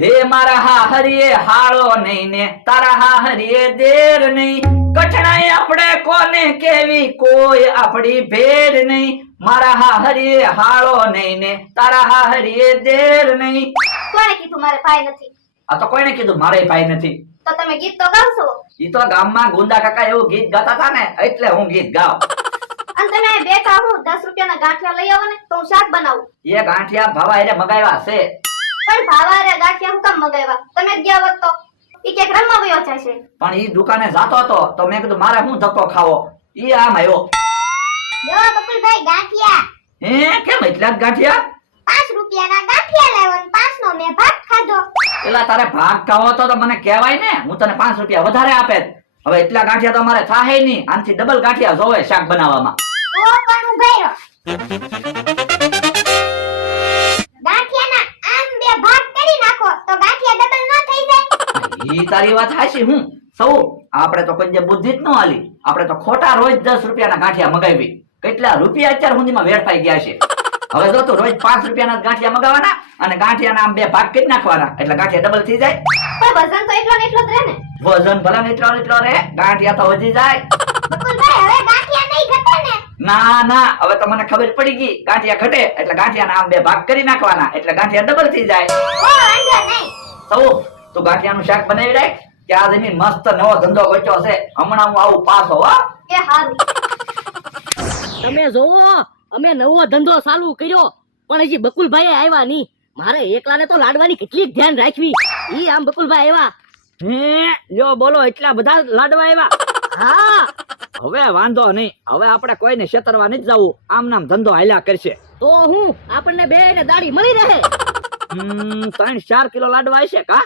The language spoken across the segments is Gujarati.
હે મારા હાહરીએ હાળો નહીં ને તારા હાહરીએ દેર નહીં, કઠણાઈ આપણે કોને કેવી કોઈ આપણી ભેર નહીં, મારા હાહરીએ હાળો નહીં ને તારા હાહરીએ દેર નહીં. કોણે કીધું મારે ભાઈ નથી? આ તો કોઈને કીધું મારે ભાઈ નથી? તો તમે ગીત તો ગાવ છો. ઈ તો ગામમાં ગુંદા કાકા એવું ગીત ગાતા હતા ને એટલે હું ગીત ગાવ. અને તમે અહીં બેઠા હું 10 રૂપિયાના ગાંઠિયા લઈ આવો ને તો હું શાક બનાવું. એ ગાંઠિયા ભાવા એને મગાવ્યા છે. પણ ભાવારે ગાંઠિયા હું કામ મગાવ્યા? તમે જ ગયા હોત તો ઈ ક્યાંક રમવા ગયો છે. પણ ઈ દુકાને જાતો હતો તો મેં કીધું મારે શું ધક્કો ખાવો, ઈ આમ આવ્યો. જો બકુલભાઈ ગાંઠિયા. હે કેમ એટલા જ ગાંઠિયા? 5 રૂપિયાના ગાંઠિયા લાવ્યો ને 5 નો મેં ભાગ ખાધો. એલા તારે ભાગ ખાવો તો મને કહેવાય ને, હું તને 5 રૂપિયા વધારે આપે. હવે એટલા ગાંઠિયા તો મારે થાહે નહીં, આનથી ડબલ ગાંઠિયા જોવે શાક બનાવવામાં. તો પણ ઉભા રહો. ગાંઠિયાના આમ બે ભાગ કરી નાખો તો ગાંઠિયા ડબલ ન થઈ જાય. ઈ તારી વાત હાચી. હું સૌ આપણે તો કોઈ બુદ્ધિ જ ન હાલી, આપણે તો ખોટા રોજ 10 રૂપિયાના ગાંઠિયા મગાવી. કેટલા રૂપિયા અત્યાર સુધીમાં વેડફાઈ ગયા છે. હવે જો તું રોજ 5 રૂપિયાના ગાંઠિયા મગાવવાના અને ગાંઠિયાના આમ બે ભાગ કરી નાખવાના એટલે ગાંઠિયા ડબલ થઈ જાય. પણ વજન તો એટલો ને એટલો જ રહે ને. વજન ભલે ને એટલો રહે, ગાંઠિયા તો વધી જાય. બકુલભાઈ હવે ગાંઠિયા નહીં ઘટે ને? ના ના, હવે તો મને ખબર પડી ગઈ, ગાંઠિયા ઘટે એટલે ગાંઠિયાના આમ બે ભાગ કરી નાખવાના એટલે ગાંઠિયા ડબલ થઈ જાય. ઓ વાંધો નહીં. સૌ તું ગાંઠિયાનું શાક બનાવી રાખ કે આ જમીન મસ્ત નવો ધંધો ગોચ્યો છે, હમણાં હું આવું પાછો. હો એ હારું. તમે જોવો અમે નવો ધંધો ચાલુ કર્યો પણ હજી બકુલભાઈ આવ્યા નહીં. મારે એકલાને તો લાડવાની કેટલી ધ્યાન રાખવી. ઈ આમ બકુલભાઈ આવ્યા. હે લ્યો બોલો એટલા બધા લાડવા આવ્યા? હા હવે વાંધો નહીં, હવે આપણે કોઈને છેતરવા નથી જવું, આમ નામ ધંધો હાલ્યા કરશે. તો હું આપણને બે ને દાડી મળી રહે. 3-4 કિલો લાડવા હશે કા?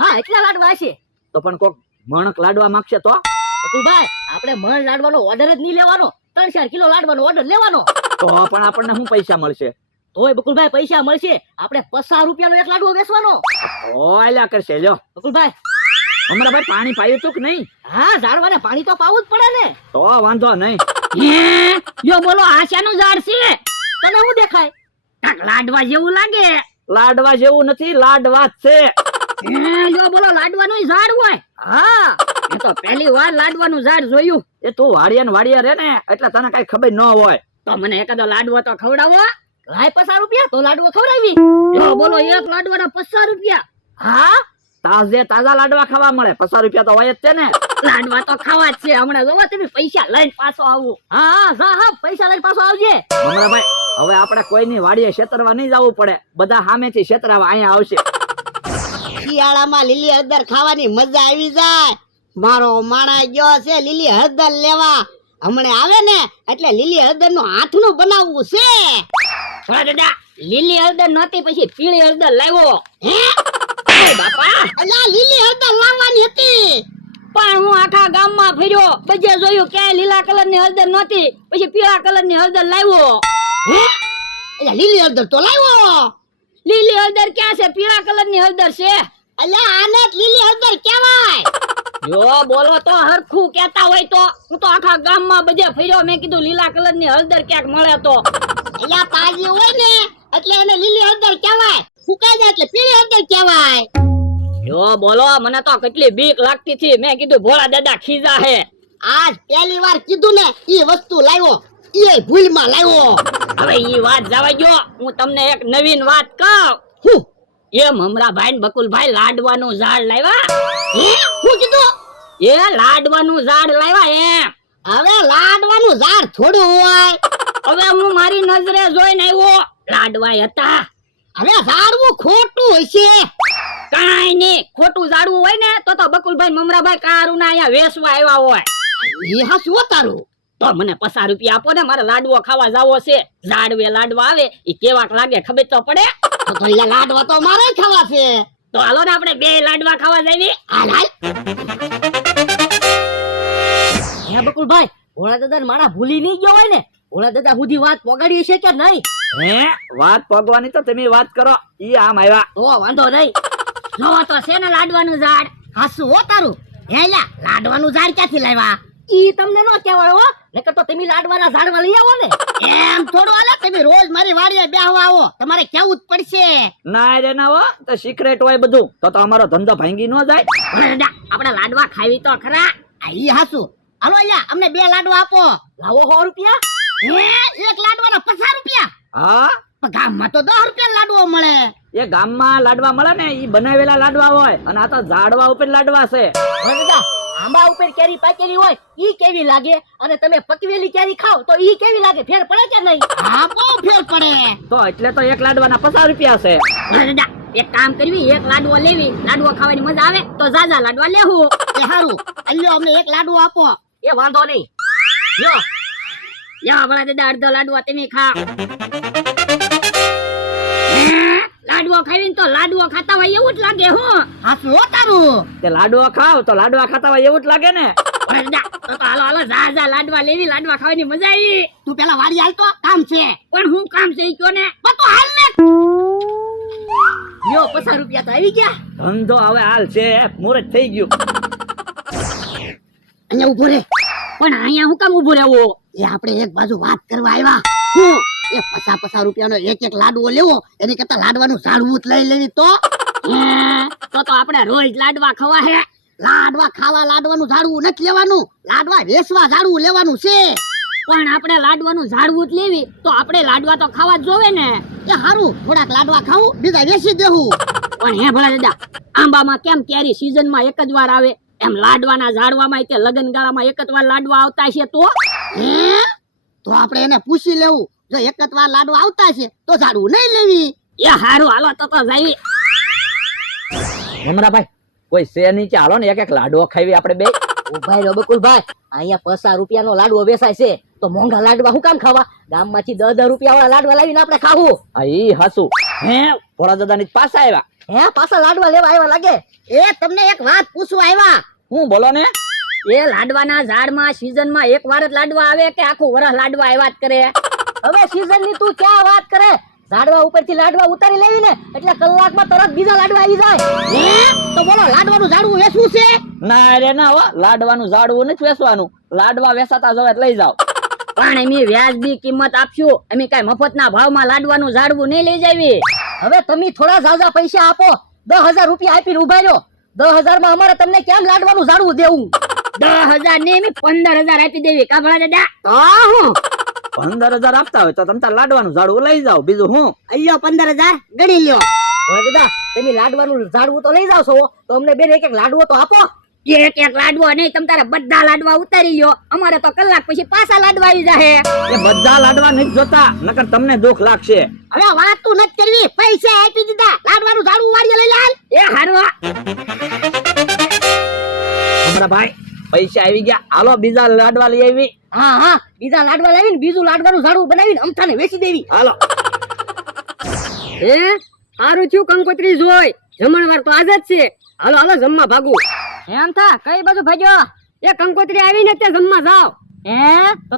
હા એટલા લાડવા હશે. તો પણ કોક મણક લાડવા માંગશે તો? બકુલભાઈ આપણે મણ લાડવાનો ઓર્ડર જ નહીં લેવાનો, 3-4 કિલો લાડવાનો ઓર્ડર લેવાનો. તો પણ આપણને શું પૈસા મળશે? તોય બકુલભાઈ પૈસા મળશે. આપણે 50 રૂપિયાનો એક લાડવો વેચવાનો. ઓ હાલ્યા કરશે. લ્યો બકુલભાઈ હમણાં ભાઈ પાણી પાયું તું કે નહીં? હા ઝાડવાને પાણી તો પાવું જ પડે ને. તો વાંધો નહીં. યો બોલો આ શાનું ઝાડ છે? તને શું દેખાય? કાક લાડવા જેવું લાગે. લાડવા જેવું નથી, લાડવા જ છે. યો બોલો લાડવાનું ઝાડ હોય? હા એ તો પહેલી વાર લાડવાનું ઝાડ જોયું. એ તું વાડિયા રે ને એટલે તને કઈ ખબર ન હોય. તો મને એકાદો લાડવો તો ખવડાવો. લાય 50 રૂપિયા તો લાડવો ખવડાવી. યો બોલો એક લાડવાના 50 રૂપિયા? હા તાજા લાડવા ખાવા મળે, 50 રૂપિયા તો હોય જ છે ને. લાડવા તો ખાવા જ છે. હમણાં જોવા તમે પૈસા લઈને પાછો આવું. હા હા પૈસા લઈને પાછો આવજે. હમણાં ભાઈ હવે આપણે કોઈની વાડીએ છેતરવા નહીં જવું પડે, બધા સામેથી છેતરાવા અહીંયા આવશે. શિયાળામાં લીલી હળદર ખાવાની મજા આવી જાય. મારો માણા ગયો છે લીલી હળદર લેવા. હમણે આવે ને એટલે લીલી હળદર નું હાથનું બનાવવું છે. હા દાદા લીલી હળદર નહોતી પછી પીળી હળદર લાવ્યો. હે બાપા અલા લીલી હળદર લાવવાની હતી પણ હું આખા ગામમાં ફર્યો, બધે જોયું કે લીલા કલર ની હળદર નહોતી પછી પીળા કલર ની હળદર લાવ્યો. હે અલા લીલી હળદર તો લાવ્યો. લીલી હળદર ક્યાં છે? પીળા કલર ની હળદર છે. અલા આને જ લીલી હળદર કહેવાય. જો બોલો તો હરખું કેતા હોય તો. હું તો આખા ગામમાં બધે ફર્યો, મેં કીધું લીલા કલર ની હળદર ક્યાંક મળે તો. અલા તાજી હોય ને એટલે એને લીલી હળદર કહેવાય, ફૂકાઈ જાય એટલે પીળી હળદર કહેવાય. જો બોલો મને તો કેટલી બીક લાગતી હતી. મેં કીધું ભોળા દાદા ખીજા હે. આજ પહેલી વાર કીધું ને ઈ વસ્તુ લાવ્યો, ઈ ભૂલમાં લાવ્યો. હવે ઈ વાત જવા દો, હું તમને એક નવીન વાત કહું. હું એમ હમરાભાઈ ને બકુલભાઈ લાડવાનું ઝાડ લાવ્યા. હે હું કીધું? એ લાડવાનું ઝાડ લાવ્યા એમ. હવે લાડવાનું ઝાડ થોડું હોય. હવે હું મારી નજરે જોઈને આવ્યો, લાડવા હતા. હવે ઝાડવું ખોટું હશે. કાઈ નઈ, ખોટું ઝાડવું હોય ને તો બકુલભાઈ મમરાભાઈ કારું ના અહીંયા વેચવા આવ્યા હોય. એ હા શું તારું? તો મને 50 રૂપિયા આપો ને, મારે લાડવો ખાવા જાવો છે. ઝાડવે લાડવા આવે એ કેવાક લાગે ખબર તો પડે. તો એલા લાડવા તો મારે ખાવા છે. તો હાલો ને આપણે બે લાડવા ખાવા જઈએ. હાલ હાલ. હે બકુલભાઈ ભોળા દાદા મારા ભૂલી નહીં ગયો હોય ને? ભોળા દાદા સુધી વાત પોગાડી છે કે નહીં? હે વાત પગવાની તો તમે વાત કરો, ઈ આમ આવ્યા. તો વાંધો નહીં. જોવો તો છે ને લાડવાનું ઝાડ. હાસુ હો તારું. હે લા લાડવાનું ઝાડ ક્યાંથી લાવ્યા? ઈ તમને નો કહેવાય હો, નકર તો તમે લાડવાના ઝાડવા લઈ આવો ને. એમ થોડું હાલે, તમે રોજ મારી વાડીએ બેહવા આવો, તમારે કેવું જ પડશે. ના રે ના હો, તો સિક્રેટ હોય બધું, તો અમારો ધંધો ભાંગી ન જાય. ભલા દાદા, આપણે લાડવા ખાવી તો ખરા. આ ઈ હાસુ. હાલો અહીંયા અમને 2 લાડવા આપો. લાવો 100 રૂપિયા. હે, એક લાડવાના 50 રૂપિયા. હા, પણ ગામમાં તો 10 રૂપિયા લાડવો મળે. એ ગામમાં લાડવા મળે ને, ઈ બનાવેલા લાડવા હોય, અને આ તો ઝાડવા ઉપર લાડવા છે. ભલા દાદા, આંબા ઉપર કેરી પાકેલી હોય ઈ કેવી લાગે, અને તમે પકવેલી કેરી ખાવ તો ઈ કેવી લાગે? ફેર પડે કે નહીં? હા, બહુ ફેર પડે. તો એટલે તો એક લાડવાના 50 રૂપિયા છે. ભલા દાદા, એક કામ કરવી, એક લાડવો લેવી, લાડવો ખાવાની મજા આવે તો ઝાઝા લાડવા લેવું. એ હારું, અલ્યો અમને એક લાડવો આપો. એ વાંધો નહીં. લ્યો લ્યો ભલા દાદા, અડધો લાડવો તમે ખાઓ. લાડવો ખાવીને તો લાડવો ખાતા હોય એવું જ લાગે હો. હાસુ હો તારું. તે લાડવા ખાવ તો લાડવા ખાતા હોય એવું જ લાગે ને. ભલા દાદા, તો હાલો હાલો ઝાઝા લાડવા લેવી, લાડવા ખાવાની મજા આવી. તું પેલા વાડી હાલ તો, કામ છે. પણ હું કામ છે ઈ કયો ને. પણ તું હાલ ને. લ્યો 50 રૂપિયા તો આવી ગયા. ધંધો હવે હાલ છે, મુહૂર્ત થઈ ગયું. અહીંયા ઉભો રે. પણ અહીંયા હું કામ ઊભું રહેવું? એ આપણે એક બાજુ વાત કરવા આવ્યા. હું એ 50 રૂપિયાનો એક લાડવો લેવો, એની કરતા લાડવાનું ઝાડવું જ લઈ લેવી તો. હે, તો આપણે રોજ લાડવા ખવા હે. લાડવા ખાવા લાડવાનું ઝાડવું નથી લેવાનું, લાડવા વેચવા ઝાડવું લેવાનું છે. પણ આપણે લાડવાનું ઝાડવું જ લેવી તો આપણે લાડવા તો ખાવા જ જોવે ને. એ હારું, થોડાક લાડવા ખાવું, બીજા વેચી દેવું. પણ હે ભલા દાદા, આંબામાં કેમ કેરી સીઝનમાં એક જ વાર આવે, એમ લાડવાના ઝાડવામાં તે લગન ગાળામાં એક જ વાર લાડવા આવતા છે તો. હે, તો આપણે એને પૂછી લેવું, જો એક જ વાર લાડવા આવતા છે તો ઝાડવું નહીં લેવી. એ હારું, હાલો તો જાવી. ભમરાભાઈ, કોઈ છે નીચે, હાલો ને એક લાડવો ખાવી આપણે બે. ઉભાઈ રો બકુલભાઈ, અહીંયા 50 રૂપિયાનો લાડવો વેચાય છે તો મોંઘા લાડવા હું કામ ખાવા? ગામમાંથી 10 રૂપિયા વાળા લાડવા લાવીને આપણે ખાવું. આ ઈ હાસુ. હે, ભોળા દાદા ની પાછા આવ્યા. હે, પાછા લાડવા લેવા આવ્યા લાગે. એ તમને એક વાત પૂછવા આવ્યા. હું બોલો ને. એ લાડવાના ઝાડમાં સીઝનમાં એક વાર જ લાડવા આવે કે આખું વરસ લાડવા આવ્યા જ કરે? હવે સીઝનની તું ક્યાં વાત કરે? ઝાડવા ઉપરથી લાડવા ઉતારી લેવી ને એટલે કલાકમાં તરત બીજા લાડવા આવી જાય. હે, તો બોલો લાડવાનું ઝાડવું વેચવું છે? ના રે ના હો, લાડવાનું ઝાડવું નથી વેચવાનું, લાડવા વેચાતા જોવે લઈ જાવ. પણ અમે વ્યાજબી કિંમત આપશું, અમે કઈ મફતના ભાવમાં લાડવાનું ઝાડવું નહીં લઈ જાવી. હવે તમે થોડા ઝાઝા પૈસા આપો, 10,000 રૂપિયા આપીને ઉભા રહ્યો. 10,000 માં અમારે તમને કેમ લાડવાનું ઝાડવું દેવું? 10,000 ને 15,000 આપી દેવી કા ભલા દાદા? તો હું 15,000 આપતા હોય તો તમે તાર લાડવાનું ઝાડવું લઈ જાવ, બીજું હું. અહીંયા 15,000 ગણી લ્યો. હવે દાદા, તમે લાડવાનું ઝાડવું તો લઈ જાવ છો, તો અમને બેન એક લાડવો તો આપો. એક લાડવો નહીં, તમ તારે બધા લાડવા ઉતારી લ્યો, અમારે તો કલાક પછી પાછા લાડવા આવી જાહે. એ બધા લાડવા નથી જોતા, નકર તમને દુઃખ લાગશે. હવે વાત તું નથી કરવી, પૈસા આપી દીધા, લાડવાનું ઝાડવું વાડીએ લઈ લાલ. એ હારું. ભમરાભાઈ, પૈસા આવી ગયા, હાલો બીજા લાડવા લઈ આવી. હા હા, બીજા લાડવા લાવીને બીજું લાડવાનું ઝાડવું બનાવીને અમથાને વેચી દેવી. હાલો. હે, હારું થયું કંકોત્રી જોઈ, જમણવાર તો આજ જ છે. હાલો હાલો જમવા ભાગું. એમ થા, કઈ બાજુ ભાગ્યો? એ કંકોત્રી આવીને તે જમવા જાવ. હે,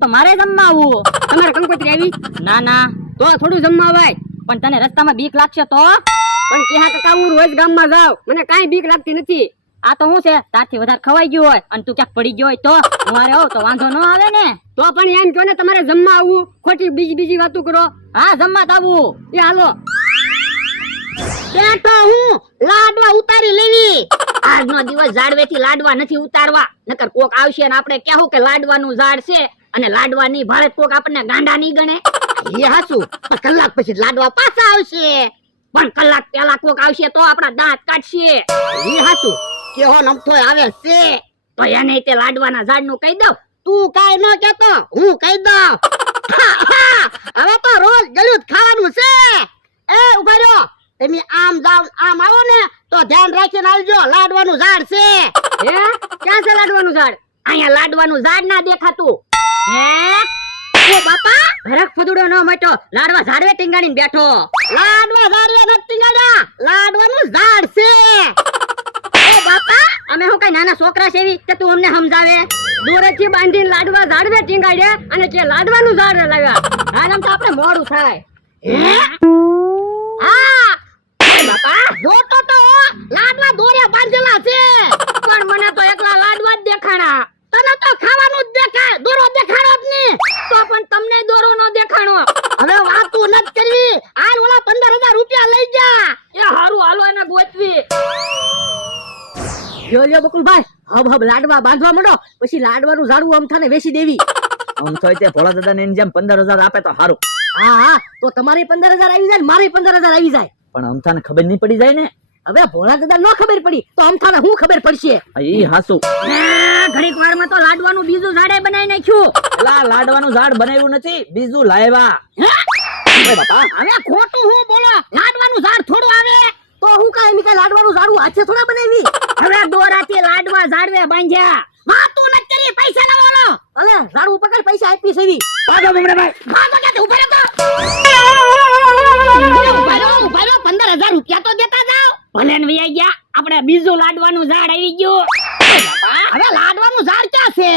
તો મારે જમવા આવવું? તમારે કંકોત્રી આવી? ના ના, તો થોડું જમવા આવાય. પણ તને રસ્તામાં બીક લાગશે તો? પણ કેહા કાકા, હું રોજ ગામમાં જાવ, મને કાંઈ બીક લાગતી નથી. આ તો શું છે, તારથી વધારે ખવાઈ ગયું હોય અને તું ક્યાંક પડી ગયો હોય તો હું આરે હોઉં તો વાંધો ન આવે ને. તો પણ એમ કહો ને તમારે જમવા આવવું, ખોટી બીજી વાતો કરો. હા, જમવા આવવું. એ હાલો. બેઠો હું લાડવા ઉતારી લેવી. આજનો દિવસ ઝાડવેથી લાડવા નથી ઉતારવા, નકર કોક આવશે ને આપણે કહેવું કે લાડવાનું ઝાડ છે અને લાડવા ની ભાળે કોક આપણને ગાંડા નહીં ગણે. એ હાસુ, પણ કલાક પછી લાડવા પાછા આવશે. પણ કલાક પહેલા કોક આવશે તો આપણા દાંત કાઢશે. એ હાસુ, કેવો નમથો આવે છે. તો એને તે લાડવાના ઝાડ નું કહી દઉં. તું કાઈ ન કેતો, હું કહી દઉં. હવે તો રોજ ગળ્યું જ ખાવાનું છે. એ ઉભા રહ્યો, તમે આમ જાવ આમ આવો ને તો ધ્યાન રાખીને આવજો, લાડવાનું ઝાડ છે. હે, ક્યાં છે લાડવાનું ઝાડ? અહીંયા લાડવાનું ઝાડ ના દેખાતું. હે, ઓ બાપા, ભરક ફદુડો ન મટ્યો, લાડવા ઝાડવે ટીંગાડીને બેઠો. લાડવા ઝાડવે નથી ટીંગાડ્યા, લાડવાનું ઝાડ છે. ઓ બાપા, અમે હું કઈ નાના છોકરા છે એવી કે તું અમને સમજાવે? દોરેથી બાંધીને લાડવા ઝાડવે ટીંગાડ્યા અને કે લાડવાનું ઝાડ લાવ્યા. આમ તો આપણે મોડું થાય. હે, હા બાપા, જોતો તો લાડવા દોરે બાંધેલા છે. પણ મને તો એકલા લાડવા જ દેખાણા. તને તો ખાવાનું જ દેખાય, દોરો દેખાડો જ નહીં. તો પણ તમને દોરો નો દેખાણો. હવે વાતું નથી કરવી. હાલ ઓલા 15,000 રૂપિયા લઈ જા. એ હારું હાલો એને ગોતવી. લ્યો બકુલભાઈ, હબ લાડવા બાંધવા માંડો, પછી લાડવાનું ઝાડું અમથાને વેચી દેવી. આમ તો તે ભોળા દાદાને એની જેમ 15,000 આપે તો સારું. હા તો તમારે 15,000 આવી જાય ને મારે 15,000 આવી જાય. પણ અમથાને ખબર નહીં પડી જાય ને. હવે ભોળા દાદા નો ખબર પડી તો અમથાને હું ખબર પડશે. ઈ હાસુ. ઘડીક વારમાં તો લાડવાનું બીજું ઝાડે બનાવી નાખ્યું. એલા લાડવાનું ઝાડ બનાવ્યું નથી, બીજું લાવ્યા. ઓય બાપા, હવે ખોટું હું બોલો, લાડવાનું ઝાડ થોડું આવે તો હું કાંઈ એમ કાંઈ લાડવાનું ઝાડું હાથે થોડા બનાવી. હવે દોરાથી લાડવા ઝાડવે બાંધ્યા. વાતું નથી કરી, પૈસા લાવો લો. અલે ઝાડું પકડ, પૈસા આપી સેવી. ભાગો બમણાભાઈ. ભાગો કે ઉભા રહો તો. ઉભા રહો, 15,000 રૂપિયા તો દેતા જાવ. ભલે ને વૈયા ગયા, આપણે બીજું લાડવાનું ઝાડ આવી ગયું. હવે લાડવાનું ઝાડ ક્યાં છે?